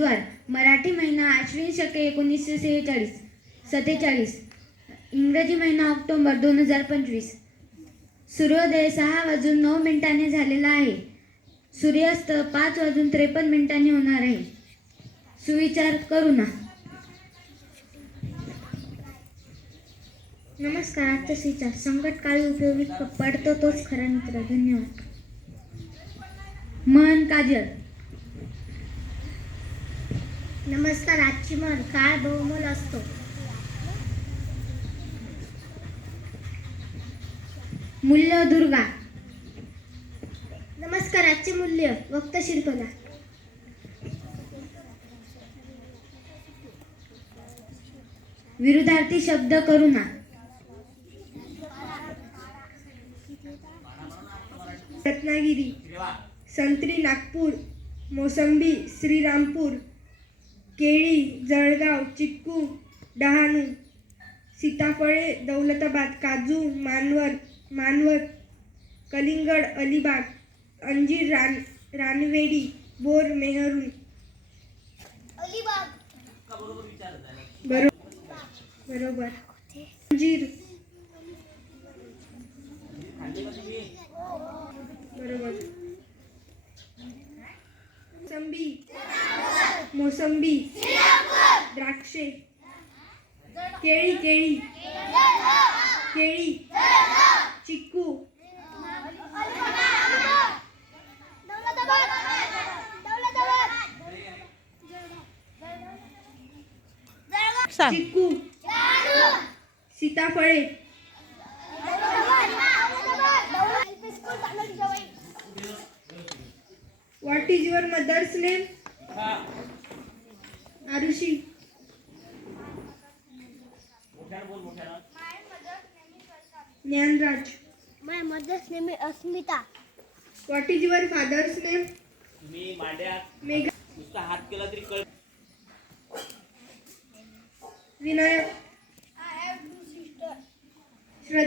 बुधवार. मराठी महिना अश्विन शके 1947. इंग्रजी महिना ऑक्टोबर 2025. सूर्योदय 6:09 झालेला आहे. सूर्यास्त 5:53 होणार आहे. सुविचार करुणा. नमस्कार. आजचा सुविचार: संकटकाळी उपयोगी पडतो तोच खरा मित्र. धन्यवाद. मन काजल. नमस्कार. आजची म्हण: काळ बहुमोल असतो. मूल्य दुर्गा. नमस्कार. आजचे मूल्य: वक्तशीरपणा. विरुद्धार्थी शब्द करुणा. रत्नागिरी, संत्री नागपूर, मोसंबी श्रीरामपूर, केळी जळगाव, चिक्कू डहाणू, सीताफळे दौलताबाद, काजू मानवत, कलिंगड अलिबाग, अंजीर रानवेडी, बोर मेहरून. बरोबर. अंजीर. बरोबर. मोसंबी, द्राक्षे, केळी, चिक्कू, सीताफळे, What is your mother's name? Arushi. Nyanraj. My mother's name is Asmita. What is your father's name? Me माड्यात Megha. नुसता हात केला तरी कळ. Vinayak.